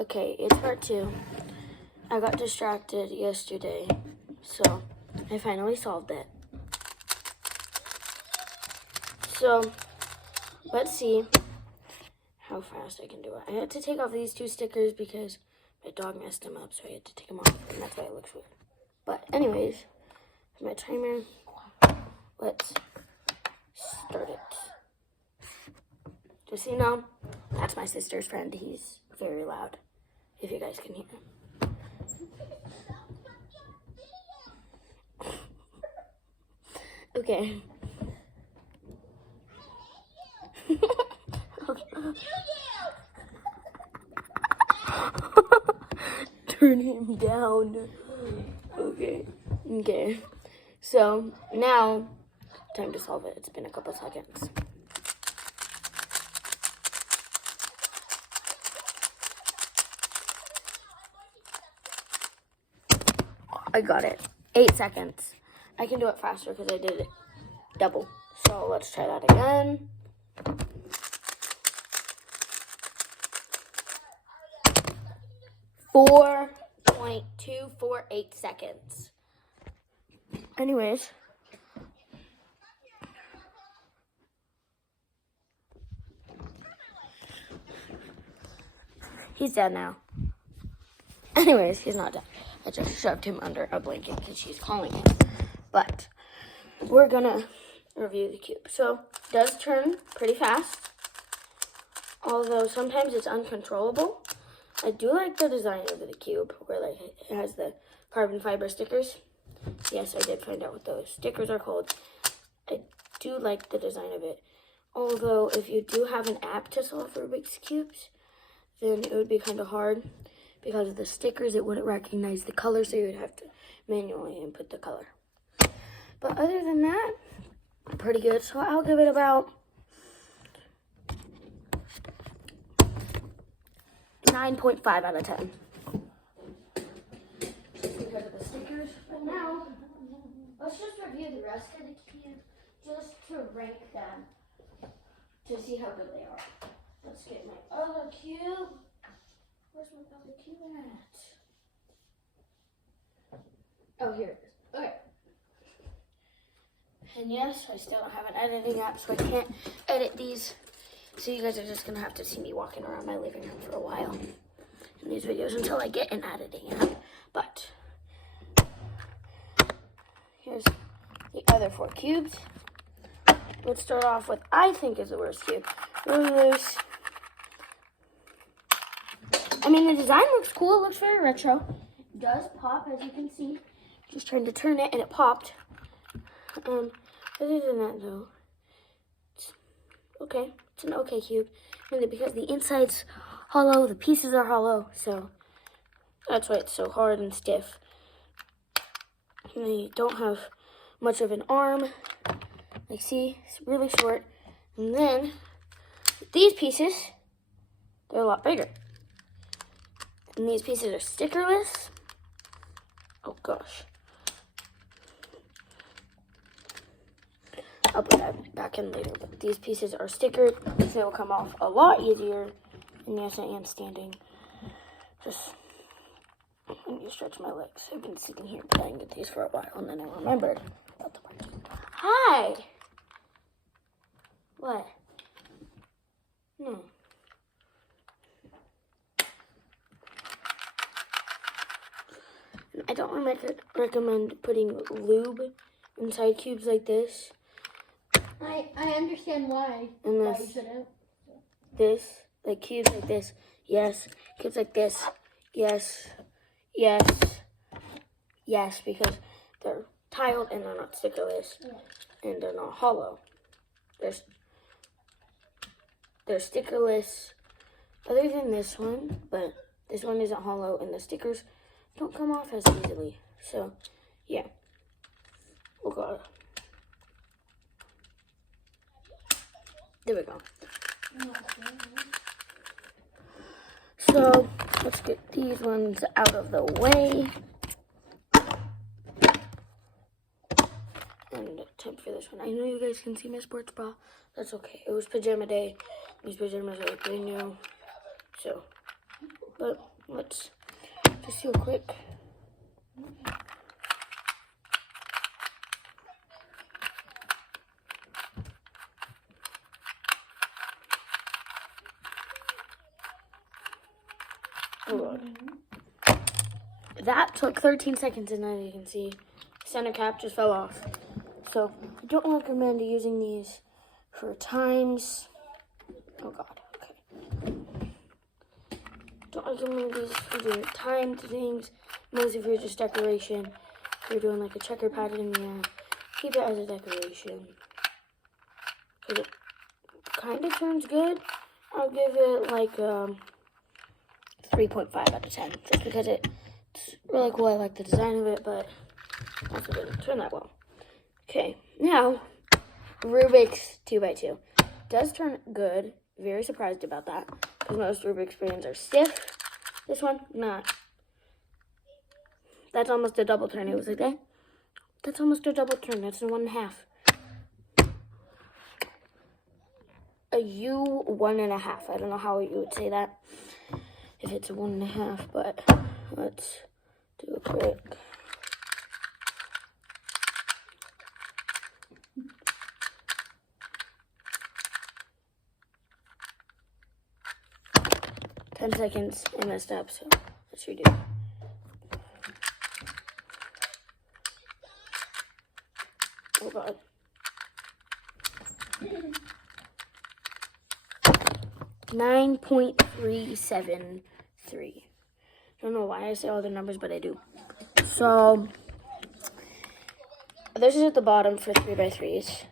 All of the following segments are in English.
Okay, it's part 2. I got distracted yesterday, so I finally solved it. So, let's see how fast I can do it. I had to take off these 2 stickers because my dog messed them up, so I had to take them off, and that's why it looks weird. But anyways, my timer. Let's start it. Just so you know, that's my sister's friend. He's very loud, if you guys can hear him. Okay. Turn him down. Okay. So now, time to solve it. It's been a couple seconds. I got it. 8 seconds. I can do it faster because I did it double. So let's try that again. .248 seconds. Anyways. He's dead now. Anyways, he's not dead. I just shoved him under a blanket because she's calling him. But we're gonna review the cube. So it does turn pretty fast, although sometimes it's uncontrollable. I do like the design of the cube where like it has the carbon fiber stickers. Yes, I did find out what those stickers are called. I do like the design of it. Although if you do have an app to solve Rubik's cubes, then it would be kind of hard because of the stickers. It wouldn't recognize the color, so you would have to manually input the color. But other than that, pretty good. So I'll give it about 9.5 out of 10. Because of the stickers. But now, let's just review the rest of the cube just to rank them to see how good they are. Let's get my other cube. Where's my other cube at? Oh, here it is. Okay. And yes, I still don't have an editing app, so I can't edit these. So you guys are just gonna have to see me walking around my living room for a while in these videos until I get an editing app. But here's the other 4 cubes. Let's start off with I think is the worst cube. Really loose. I mean, the design looks cool. It looks very retro. It does pop, as you can see. Just trying to turn it, and it popped. Other than that, though, it's okay. It's an okay cube. Mainly because the inside's hollow, the pieces are hollow, so that's why it's so hard and stiff. And they don't have much of an arm. Like, see, it's really short. And then, these pieces, they're a lot bigger. And these pieces are stickerless. Oh, gosh. I'll put that back in later, but these pieces are stickered, so they'll come off a lot easier. And yes, I am standing. Just, let me stretch my legs. I've been sitting here playing with these for a while, and then I remembered about the party. Hi! What? No. I don't recommend putting lube inside cubes like this. I understand why. Unless this, like cubes like this, yes. Cubes like this, yes, yes, yes, because they're tiled and they're not stickerless, and they're not hollow. They're stickerless, other than this one, but this one isn't hollow, and the stickers don't come off as easily. So, yeah. Oh god. There we go. So, let's get these ones out of the way. And time for this one. I know you guys can see my sports bra. That's okay. It was pajama day. These pajamas are pretty new. So, but let's just do a quick. Oh, that took 13 seconds, and as you can see, center cap just fell off. So I don't recommend using these for times. Oh God, okay. Don't recommend these for doing timed things. Mostly if you're just decoration. If you're doing like a checker pattern, yeah, keep it as a decoration. Cause it kind of turns good. I'll give it like 3.5 out of 10, just because it's really cool. I like the design of it, but also didn't turn that well. Okay, now Rubik's 2x2 does turn good. Very surprised about that, because most Rubik's brands are stiff. This one, not. That's almost a double turn. It was like that. That's almost a double turn. That's a 1.5. A U 1.5. I don't know how you would say that if it's a 1.5, but let's do a quick. Ten seconds. I messed up, so let's redo it. Oh God. 9.373. Don't know why I say all the numbers, but I do. So this is at the bottom for 3x3s.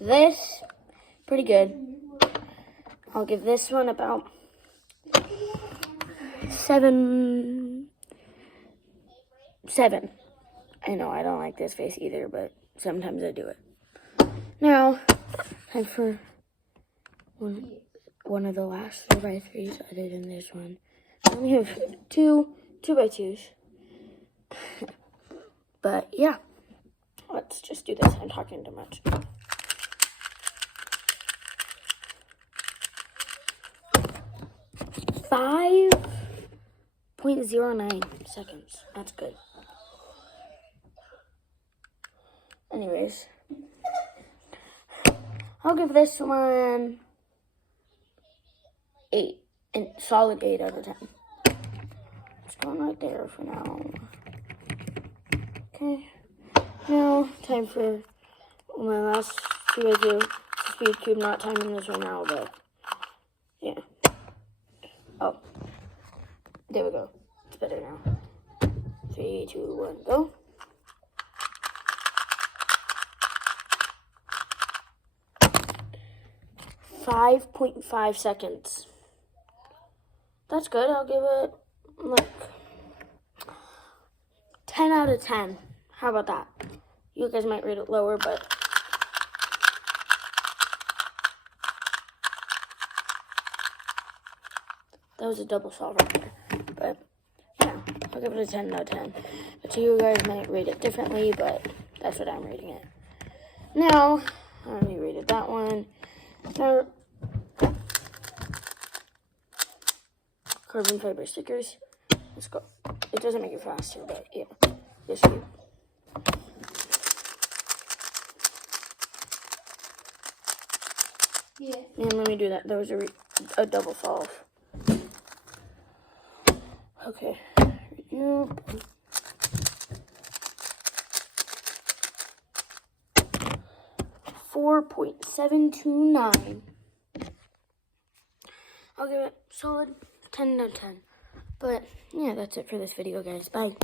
This, pretty good. I'll give this one about 7. I know I don't like this face either, but sometimes I do it. Now, time for one of the last 3x3s other than this one. I only have 2x2s. But yeah, let's just do this. I'm talking too much. .09 seconds. That's good. Anyways, I'll give this one 8, and solid 8 out of 10. It's going right there for now. Okay, now time for my last 2x2 speed cube. Not timing this right now, but yeah. Oh, there we go. It's better now. 3, 2, 1, go. 5.5 seconds. That's good. I'll give it like 10 out of 10. How about that? You guys might rate it lower, but that was a double solve right there. But yeah, I'll give it a 10 out of 10. But you guys might rate it differently, but that's what I'm rating it. Now, I already rated that one. Now, carbon fiber stickers. Let's go. It doesn't make it faster, but yeah, this cute. Yeah. And let me do that. There was a double solve. Okay. Yep. .729. I'll give it solid 10 out of 10. But yeah, that's it for this video, guys. Bye.